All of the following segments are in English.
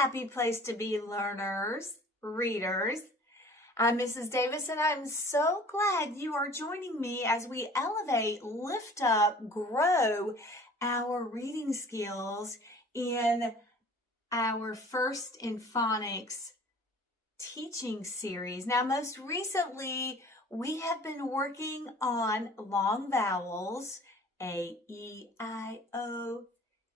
happy place to be, learners, readers. I'm Mrs. Davis, and I'm so glad you are joining me as we elevate, lift up, grow our reading skills in our First in Phonics teaching series. Now, most recently, we have been working on long vowels, A, E, I, O,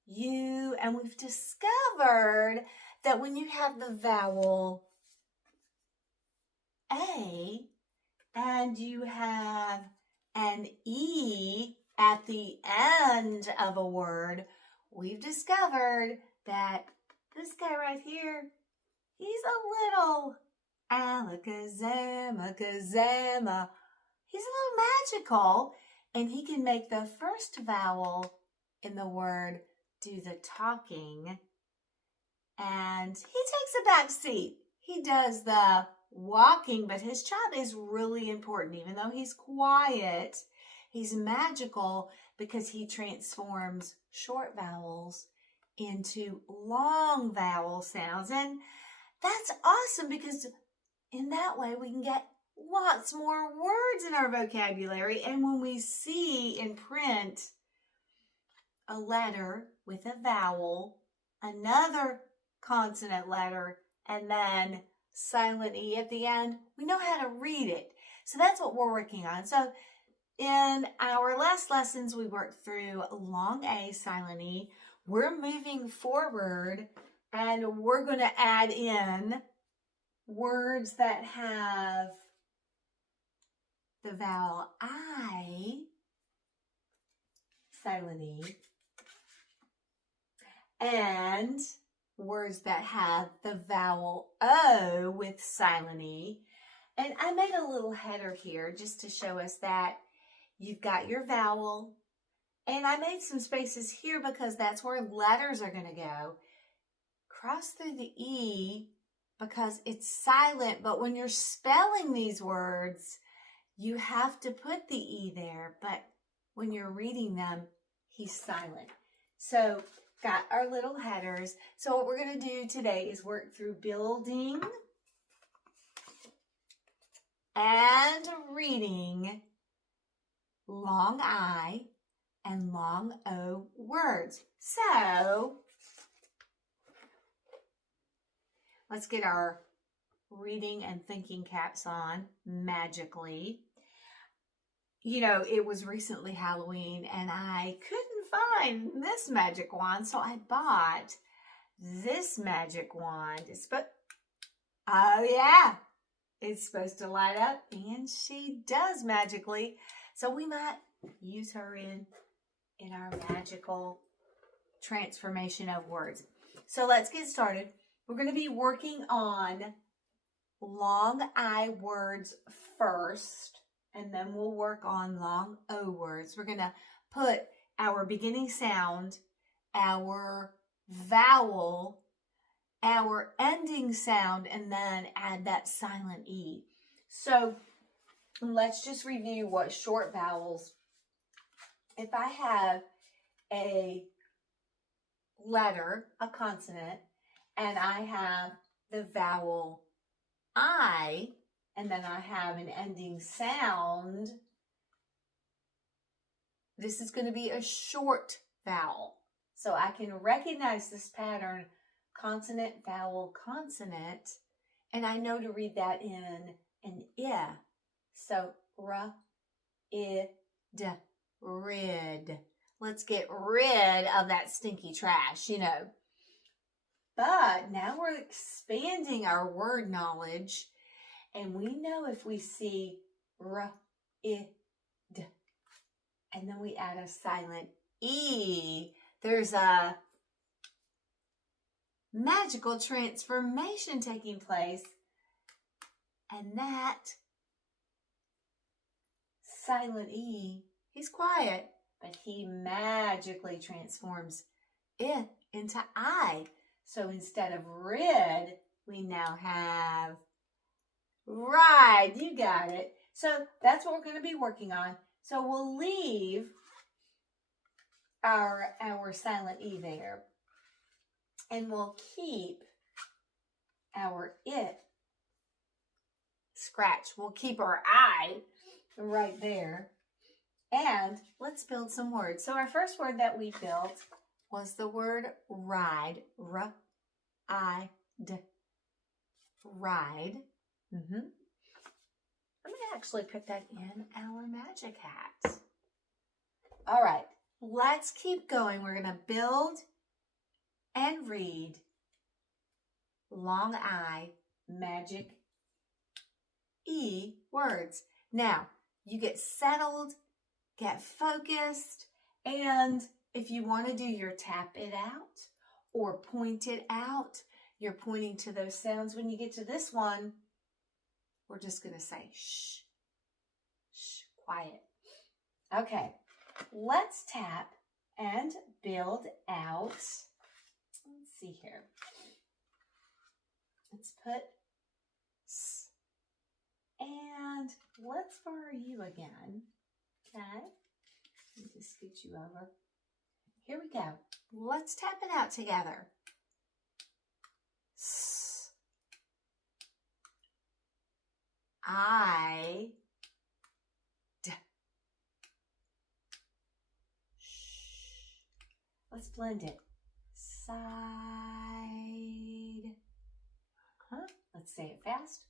U, and we've discovered that when you have the vowel A and you have an E at the end of a word, we've discovered that this guy right here, he's a little alakazam. He's a little magical, and he can make the first vowel in the word do the talking, and he takes a back seat. He does the walking, but his job is really important. Even though he's quiet, he's magical because he transforms short vowels into long vowel sounds. And that's awesome because in that way we can get lots more words in our vocabulary. And when we see in print a letter with a vowel, another consonant letter, and then silent E at the end, we know how to read it. So that's what we're working on. So in our last lessons, we worked through long A, silent E. We're moving forward, and we're going to add in words that have the vowel I, silent E, and words that have the vowel O with silent E. And I made a little header here just to show us that you've got your vowel, and I made some spaces here because that's where letters are going to go. Cross through the E because it's silent, but when you're spelling these words, you have to put the E there, but when you're reading them, he's silent. So got our little headers. So what we're going to do today is work through building and reading long I and long O words. So let's get our reading and thinking caps on magically. You know, it was recently Halloween and I couldn't find this magic wand, so I bought this magic wand. Oh yeah, it's supposed to light up, and she does magically. So we might use her in our magical transformation of words. So let's get started. We're going to be working on long I words first, and then we'll work on long O words. We're going to put our beginning sound, our vowel, our ending sound, and then add that silent E. So let's just review what short vowels. If I have a letter, a consonant, and I have the vowel I, and then I have an ending sound, this is going to be a short vowel. So I can recognize this pattern, consonant, vowel, consonant, and I know to read that in an I. So r, I, d, rid. Let's get rid of that stinky trash, you know. But now we're expanding our word knowledge, and we know if we see r, I, d, and then we add a silent E, there's a magical transformation taking place, and that silent E, he's quiet, but he magically transforms it into I. So instead of rid, we now have ride. You got it. So that's what we're going to be working on. So we'll leave our silent E there, and we'll keep our it scratch. We'll keep our I right there. And let's build some words. So our first word that we built was the word ride. R-I-D. Ride. I'm going to actually put that in our magic hat. All right, let's keep going. We're going to build and read long I, magic E words. Now, you get settled, get focused, and if you want to do your tap it out or point it out, you're pointing to those sounds. When you get to this one, we're just going to say shh, shh, quiet. Okay, let's tap and build out. Let's see here. Let's put S. And let's borrow you again. Okay. Let me just scoot you over. Here we go. Let's tap it out together. S. I. D. Shh. Let's blend it. Side. Let's say it fast.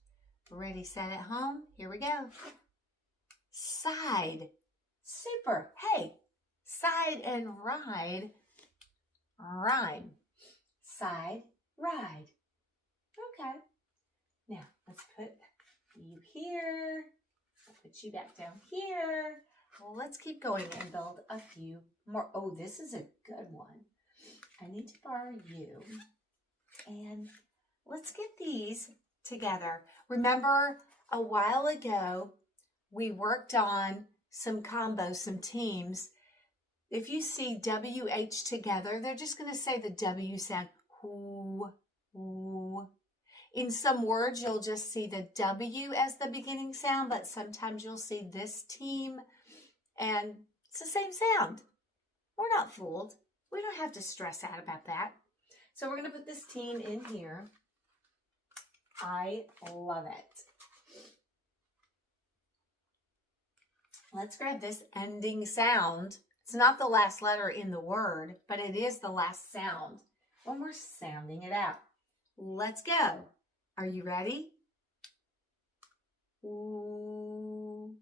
Ready, set, at home. Here we go. Side. Super. Hey, side and ride rhyme. Side, ride. Okay. Now, let's put you here. I'll put you back down here. Well, let's keep going and build a few more. Oh, this is a good one. I need to borrow you. And let's get these together. Remember a while ago, we worked on some combos, some teams. If you see WH together, they're just going to say the W sound. Whoo, whoo. In some words, you'll just see the W as the beginning sound, but sometimes you'll see this team, and it's the same sound. We're not fooled. We don't have to stress out about that. So we're going to put this team in here. I love it. Let's grab this ending sound. It's not the last letter in the word, but it is the last sound when we're sounding it out. Let's go. Are you ready? Ooh.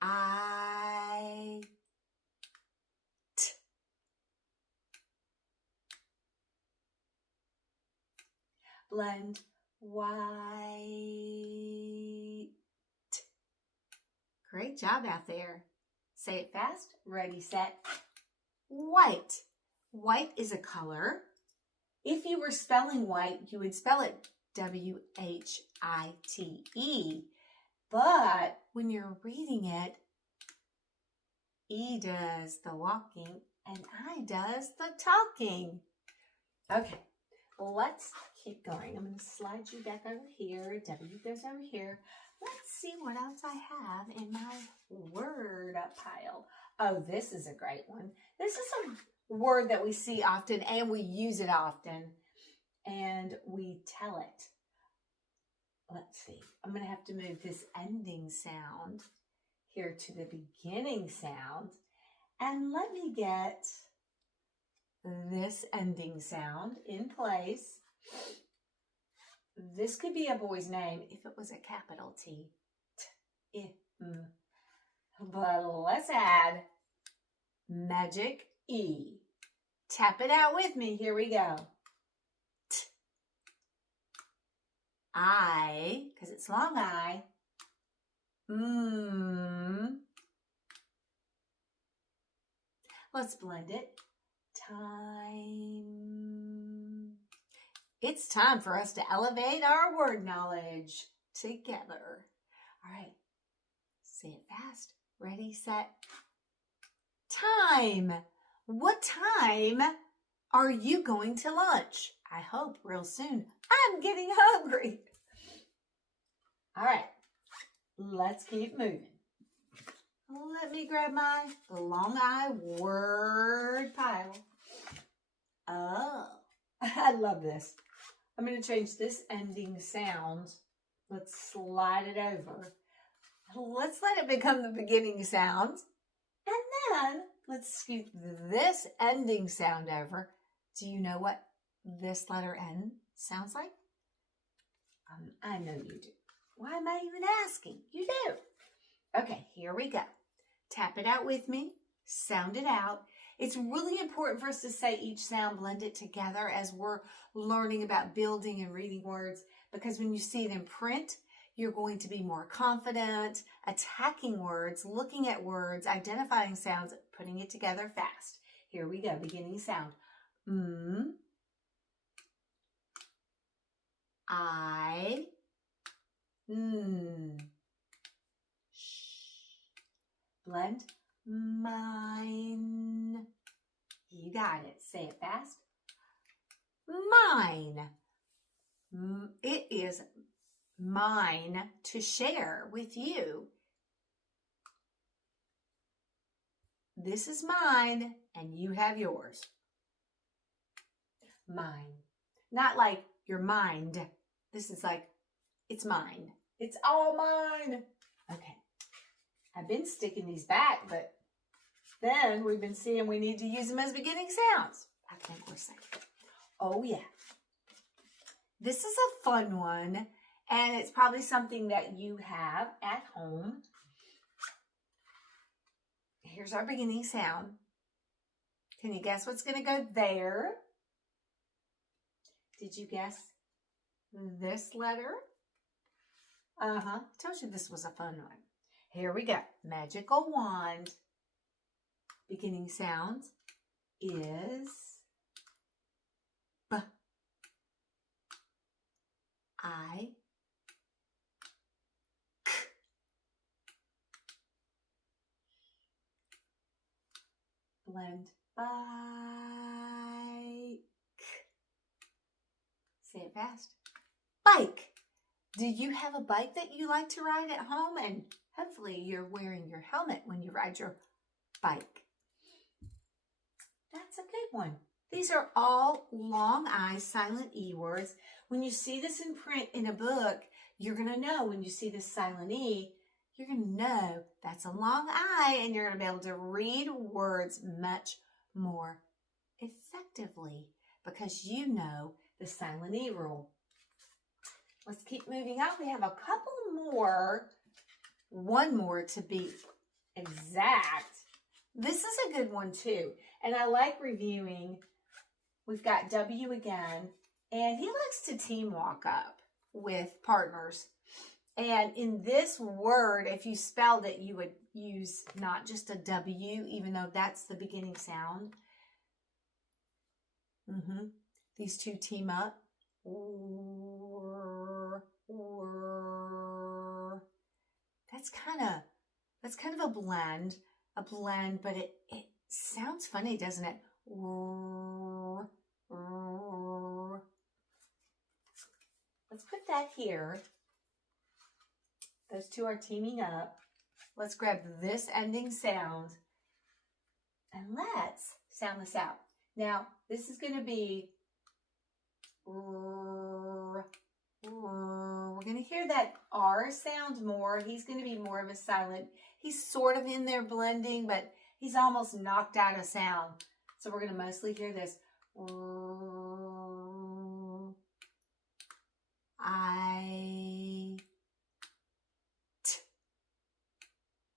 I. T. Blend. White. Great job out there. Say it fast. Ready, set, white. White is a color. If you were spelling white, you would spell it W-H-I-T-E. But when you're reading it, E does the walking and I does the talking. Okay, let's keep going. I'm going to slide you back over here. W goes over here. Let's see what else I have in my word pile. Oh, this is a great one. This is a word that we see often and we use it often and we tell it. Let's see. I'm going to have to move this ending sound here to the beginning sound. And let me get this ending sound in place. This could be a boy's name if it was a capital T. T-I-M. But let's add magic E. Tap it out with me. Here we go. T. I, because it's long I. Let's blend it. Time. It's time for us to elevate our word knowledge together. All right. Say it fast. Ready, set, time. What time are you going to lunch? I hope real soon. I'm getting hungry. All right. Let's keep moving. Let me grab my long I word pile. Oh, I love this. I'm going to change this ending sound. Let's slide it over. Let's let it become the beginning sound. And then let's scoot this ending sound over. Do you know what this letter N sounds like? I know you do. Why am I even asking? You do. Okay, here we go. Tap it out with me. Sound it out. It's really important for us to say each sound, blend it together as we're learning about building and reading words, because when you see it in print, you're going to be more confident, attacking words, looking at words, identifying sounds, putting it together fast. Here we go, beginning sound. I, blend, mine. You got it. Say it fast. Mine. It is mine to share with you. This is mine and you have yours. Mine. Not like your mind. This is like, it's mine. It's all mine. Okay. I've been sticking these back, but then we've been seeing we need to use them as beginning sounds. I think we're safe. Oh, yeah. This is a fun one, and it's probably something that you have at home. Here's our beginning sound. Can you guess what's going to go there? Did you guess this letter? Told you this was a fun one. Here we go. Magical wand. Beginning sound is B. I. K. Blend. Bike. Say it fast. Bike. Do you have a bike that you like to ride at home? And hopefully you're wearing your helmet when you ride your bike. That's a good one. These are all long I, silent E words. When you see this in print in a book, you're going to know when you see this silent E, you're going to know that's a long I, and you're going to be able to read words much more effectively because you know the silent E rule. Let's keep moving on. We have a couple more, one more to be exact. This is a good one too, and I like reviewing. We've got W again, and he likes to team walk up with partners. And in this word, if you spelled it, you would use not just a W, even though that's the beginning sound. These two team up. That's kind of a blend, but it sounds funny, doesn't it? Let's put that here. Those two are teaming up. Let's grab this ending sound and let's sound this out. Now, this is going to be, we're going to hear that R sound more. He's going to be more of a silent. He's sort of in there blending, but he's almost knocked out of sound. So we're going to mostly hear this.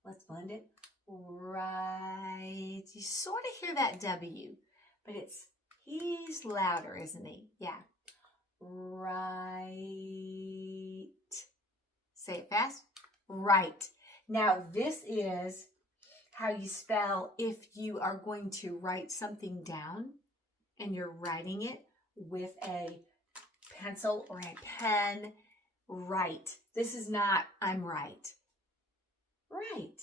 Let's blend it. Right. You sort of hear that W, but he's louder, isn't he? Yeah. Right. Say it fast. Right. Now, this is how you spell if you are going to write something down and you're writing it with a pencil or a pen. Right. This is not I'm right. Right.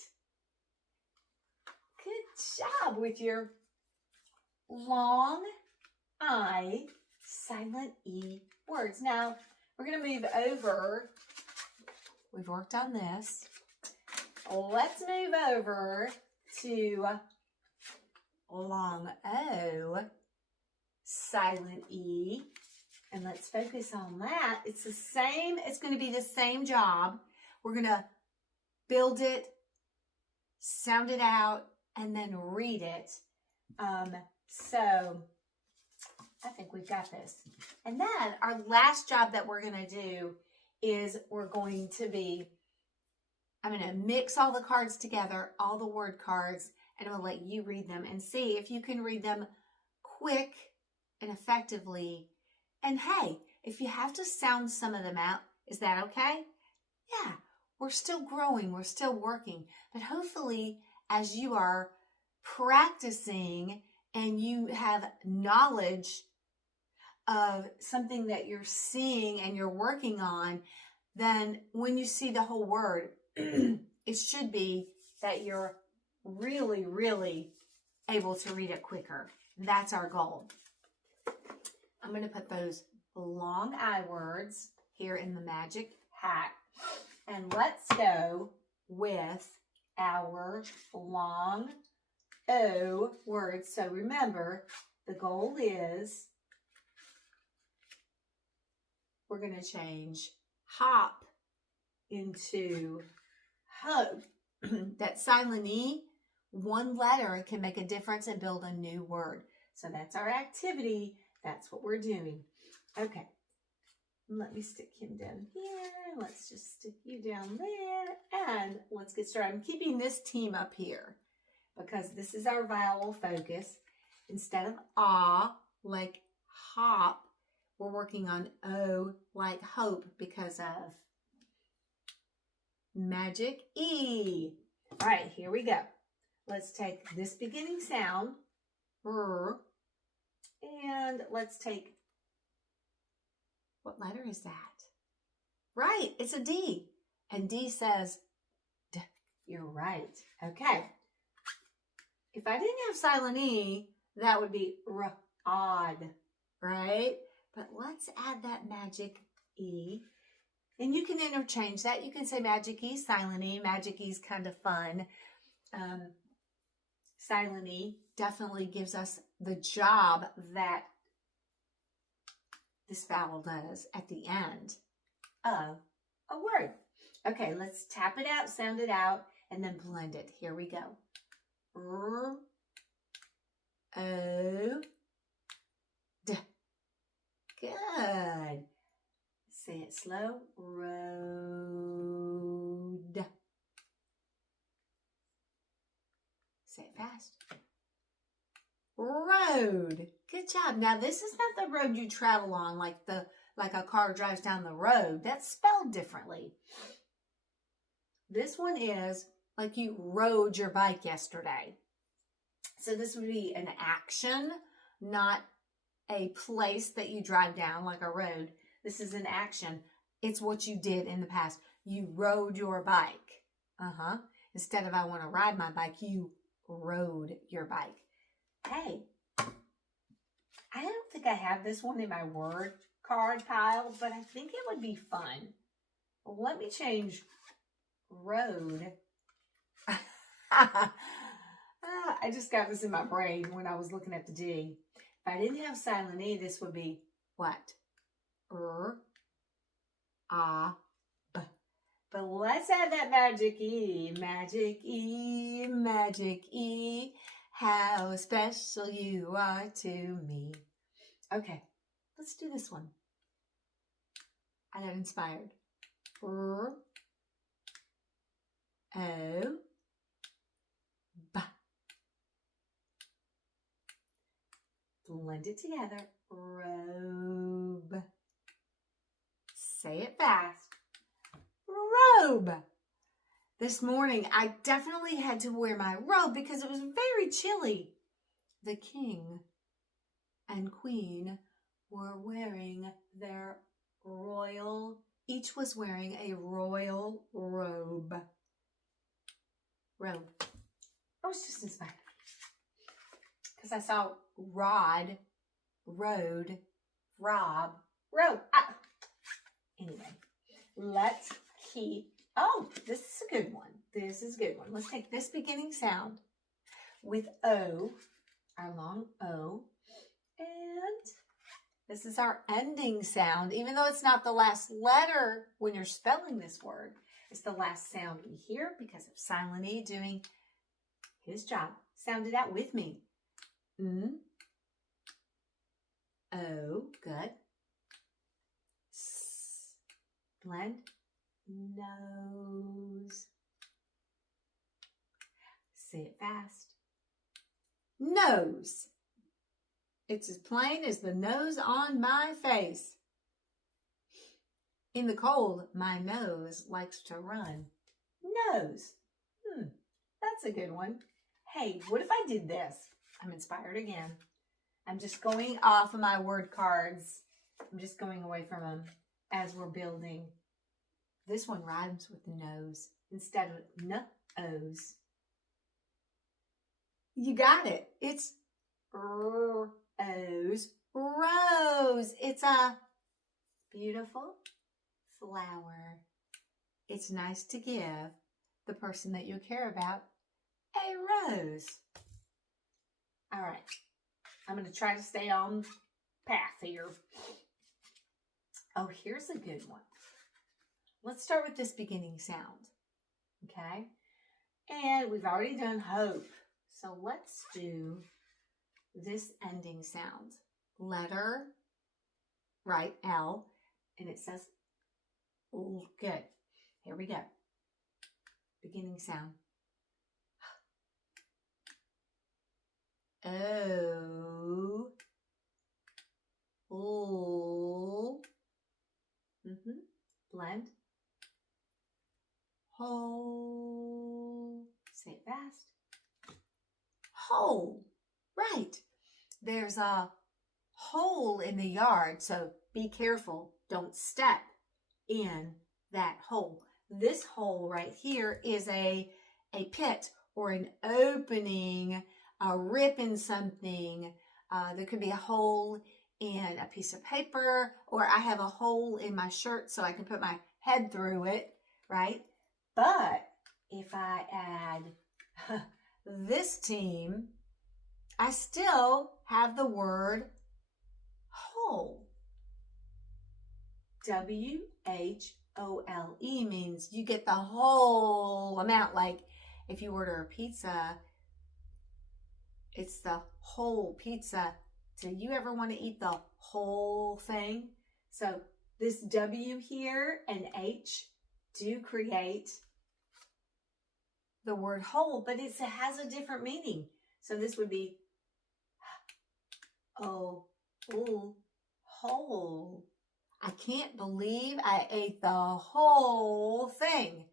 Good job with your long I, silent E words. Now, we're going to move over. We've worked on this. Let's move over to long O, silent E, And let's focus on that. It's the same, it's going to be the same job. We're going to build it, sound it out, and then read it. So I think we've got this. And then our last job that we're going to do is I'm going to mix all the cards together, all the word cards, and I'm going to let you read them and see if you can read them quick and effectively. And hey, if you have to sound some of them out, is that okay? Yeah, we're still growing, we're still working. But hopefully, as you are practicing and you have knowledge of something that you're seeing and you're working on, then when you see the whole word, it should be that you're really, really able to read it quicker. That's our goal. I'm going to put those long I words here in the magic hat. And let's go with our long O words. So remember, the goal is we're going to change hop into hope. That silent E, one letter can make a difference and build a new word. So that's our activity. That's what we're doing. Okay. Let me stick him down here. Let's just stick you down there. And let's get started. I'm keeping this team up here because this is our vowel focus. Instead of ah, like hop, we're working on O, like hope, because of magic E. All right, here we go. Let's take this beginning sound, R, and let's take, what letter is that? Right, it's a D. And D says D. You're right. Okay. If I didn't have silent E, that would be R, odd, right? But let's add that magic E. And you can interchange that. You can say magic E, silent E. Magic E is kind of fun. Silent E definitely gives us the job that this vowel does at the end of a word. Okay, let's tap it out, sound it out, and then blend it. Here we go. R, O, D. Good. Say it slow. Road. Say it fast. Road. Good job. Now this is not the road you travel on like a car drives down the road. That's spelled differently. This one is like you rode your bike yesterday. So this would be an action, not a place that you drive down like a road. This is an action. It's what you did in the past. You rode your bike. Instead of I want to ride my bike, you rode your bike. Hey, I don't think I have this one in my word card pile, but I think it would be fun. Let me change road. I just got this in my brain when I was looking at the D. If I didn't have silent E, this would be what? R, ah, B. But let's add that magic E. Magic E, magic E. How special you are to me. Okay, let's do this one. I got inspired. R, O, B. Blend it together. Robe. Say it fast. Robe. This morning, I definitely had to wear my robe because it was very chilly. The king and queen were wearing their royal, each was wearing a royal robe. Robe. I was just inspired. Because I saw rod, road, rob, robe. Anyway, let's keep, oh, this is a good one. This is a good one. Let's take this beginning sound with O, our long O, and This is our ending sound. Even though it's not the last letter when you're spelling this word, it's the last sound we hear because of Silent E doing his job. Sound it out with me. O, good. S, blend. Nose. Say it fast. Nose. It's as plain as the nose on my face. In the cold, my nose likes to run. Nose. That's a good one. Hey, what if I did this? I'm inspired again. I'm just going off of my word cards. I'm just going away from them as we're building. This one rhymes with nose instead of nose. You got it. It's rose, rose. It's a beautiful flower. It's nice to give the person that you care about a rose. All right. I'm going to try to stay on path here. Oh, here's a good one. Let's start with this beginning sound. Okay? And we've already done hope. So let's do this ending sound. Letter, right, L, and it says, oh, good. Here we go. Beginning sound. O, O, blend. Hole, say it fast. Hole, right. There's a hole in the yard, so be careful. Don't step in that hole. This hole right here is a pit or an opening, a rip in something. There could be a hole in a piece of paper, or I have a hole in my shirt so I can put my head through it, right? But if I add this team, I still have the word whole. W-H-O-L-E means you get the whole amount. Like if you order a pizza, it's the whole pizza. Do you ever want to eat the whole thing? So this W here and H do create the word whole, but it has a different meaning. So this would be whole. I can't believe I ate the whole thing.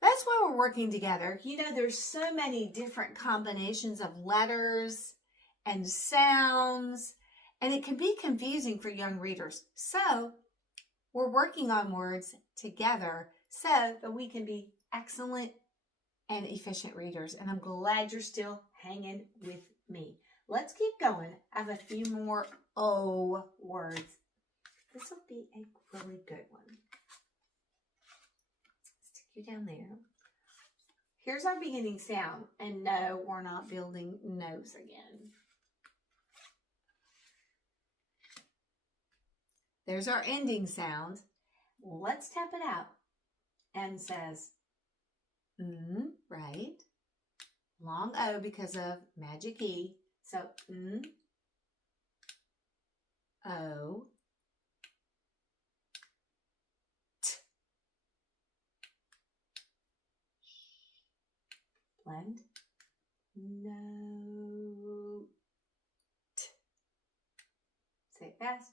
That's why we're working together. You know, there's so many different combinations of letters and sounds, and it can be confusing for young readers. So we're working on words together so that we can be excellent and efficient readers. And I'm glad you're still hanging with me. Let's keep going. I have a few more O words. This will be a really good one. Stick you down there. Here's our beginning sound. And no, we're not building nose again. There's our ending sound. Let's tap it out. And says, right. Long O because of magic E. So, O, T. Blend. Note. Say it fast.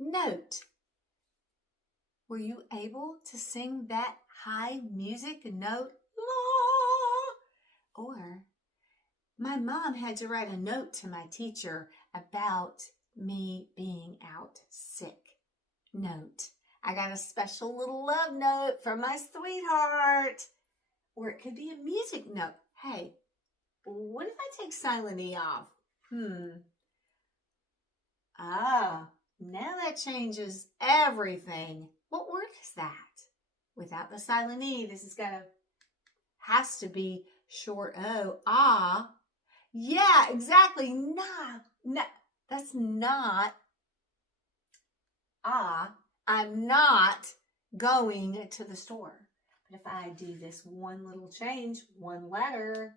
Note. Were you able to sing that high music note? La. Or my mom had to write a note to my teacher about me being out sick. Note. I got a special little love note from my sweetheart. Or it could be a music note. Hey, what if I take silent E off? Now that changes everything. What word is that? Without the silent E, this is has to be short O. Ah. Yeah, exactly. Nah. That's not I'm not going to the store. But if I do this one little change, one letter,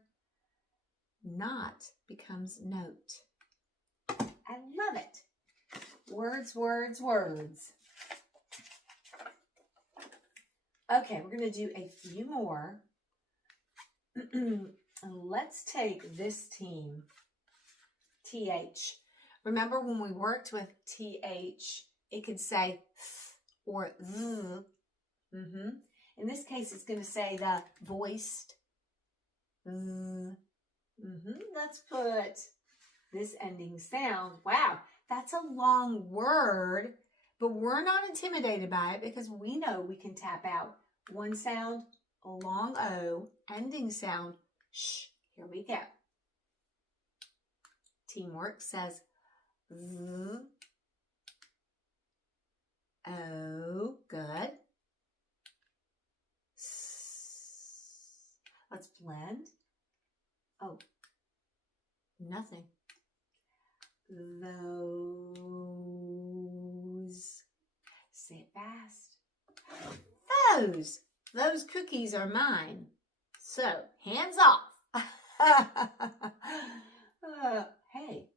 not becomes note. I love it. Words, words, words. Okay, we're going to do a few more. Let's take this team, TH. Remember when we worked with TH, it could say th or th. In this case, it's going to say the voiced th. Let's put this ending sound. Wow, that's a long word, but we're not intimidated by it because we know we can tap out one sound, a long O, ending sound, sh. Here we go. Teamwork says th, O, good. S. Let's blend. Oh, nothing. Those. Say it fast. Those cookies are mine. So, hands off. Hey,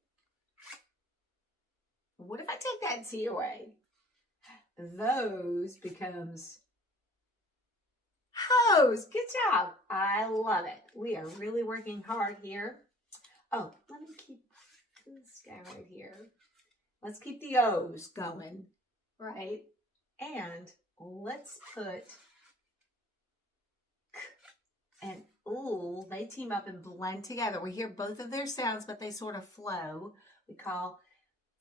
what if I take that T away? Those becomes hose. Good job. I love it. We are really working hard here. Oh, let me keep this guy right here. Let's keep the O's going, right? And let's put K and OO. They team up and blend together. We hear both of their sounds, but they sort of flow. We call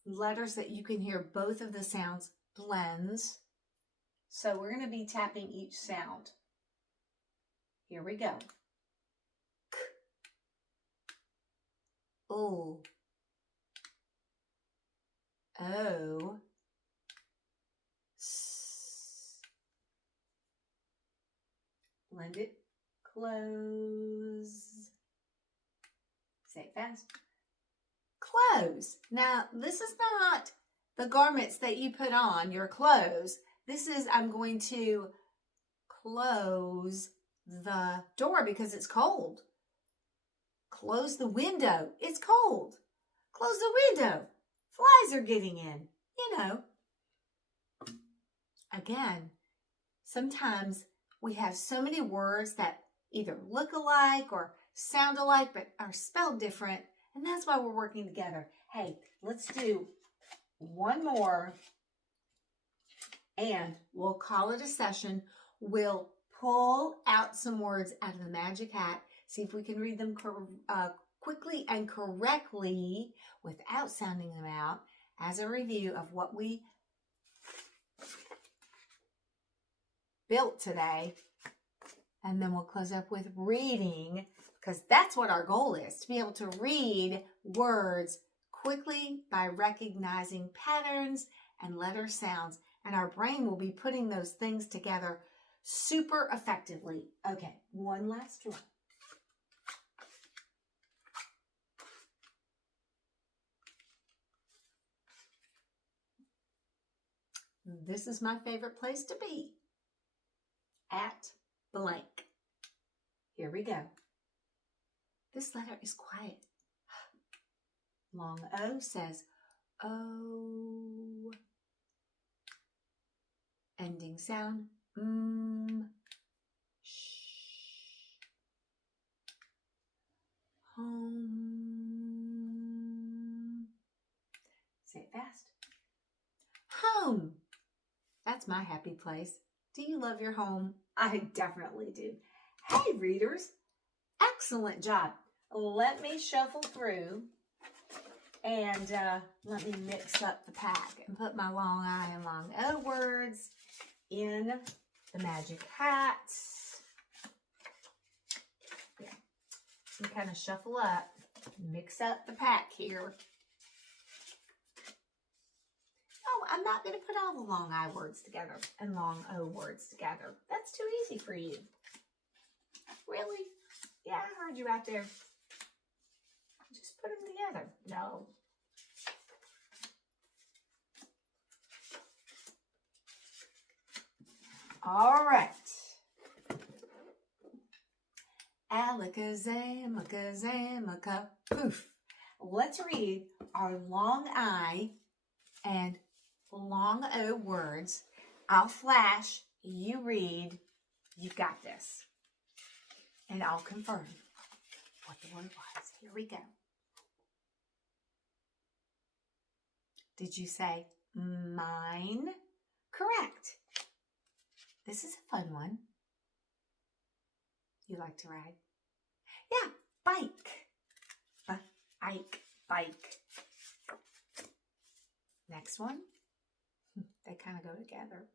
letters that you can hear both of the sounds blends. So we're going to be tapping each sound. Here we go. K, OO, O, S. Blend it, close. Say it fast. Clothes. Now, this is not the garments that you put on, your clothes. This is, I'm going to close the door because it's cold. Close the window. It's cold. Close the window. Flies are getting in. You know. Again, sometimes we have so many words that either look alike or sound alike but are spelled different. And that's why we're working together. Hey, let's do one more and we'll call it a session. We'll pull out some words out of the magic hat, see if we can read them quickly and correctly without sounding them out as a review of what we built today. And then we'll close up with reading, because that's what our goal is, to be able to read words quickly by recognizing patterns and letter sounds. And our brain will be putting those things together super effectively. Okay, one last one. This is my favorite place to be. At blank. Here we go. This letter is quiet. Long O says O. Ending sound sh. Home. Say it fast. Home. That's my happy place. Do you love your home? I definitely do. Hey, readers. Excellent job. Let me shuffle through and let me mix up the pack and put my long I and long O words in the magic hats. Yeah. And kind of shuffle up, mix up the pack here. Oh, I'm not going to put all the long I words together and long O words together. That's too easy for you. Really? Yeah, I heard you out there. Just put them together. No. All right. Alakazam, poof. Let's read our long I and long O words. I'll flash, you read, you've got this. And I'll confirm what the word was. Here we go. Did you say mine? Correct. This is a fun one. You like to ride? Yeah, bike. Bike. Next one. They kind of go together.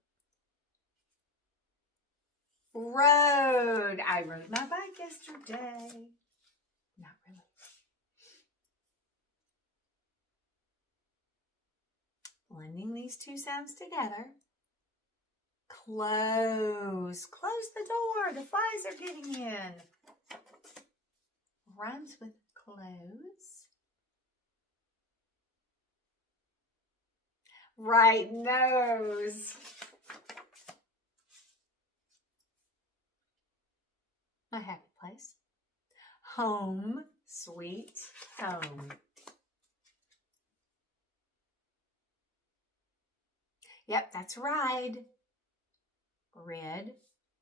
Road. I rode my bike yesterday. Not really. Blending these two sounds together. Close. Close the door. The flies are getting in. Rhymes with close. Right nose. My happy place. Home, sweet home. Yep, that's ride. Red,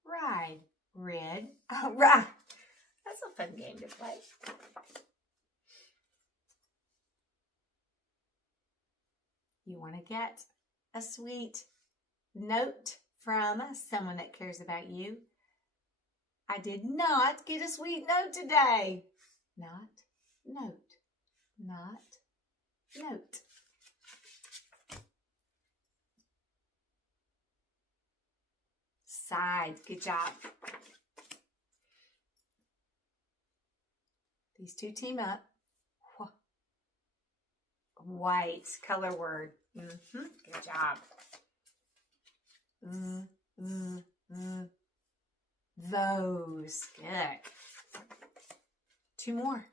ride. Red, ride. That's a fun game to play. You want to get a sweet note from someone that cares about you? I did not get a sweet note today. Not note. Not note. Side. Good job. These two team up. White. Color word. Good job. Those. Good. Two more.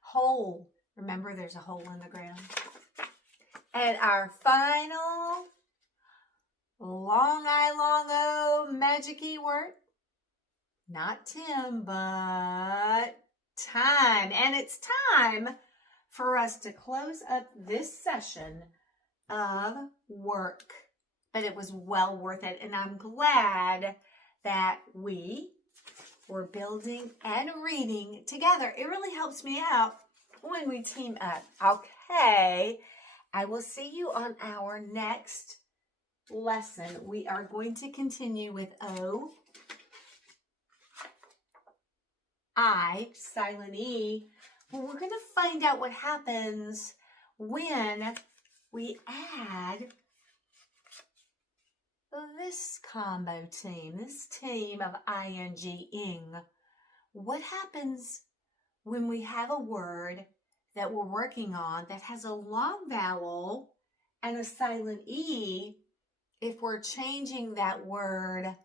Hole. Remember, there's a hole in the ground. And our final long I, long O magic-y word. Not Tim, but time. And it's time for us to close up this session of work. But it was well worth it. And I'm glad that we were building and reading together. It really helps me out when we team up. Okay, I will see you on our next lesson. We are going to continue with O, I, silent E. But we're going to find out what happens when we add this combo team, this team of ing. What happens when we have a word that we're working on that has a long vowel and a silent E if we're changing that word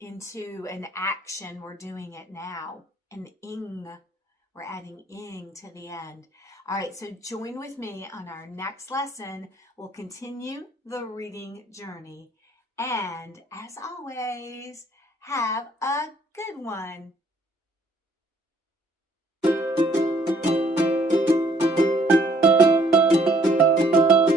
into an action? We're doing it now. An ing. We're adding ing to the end. All right, so join with me on our next lesson. We'll continue the reading journey. And as always, have a good one.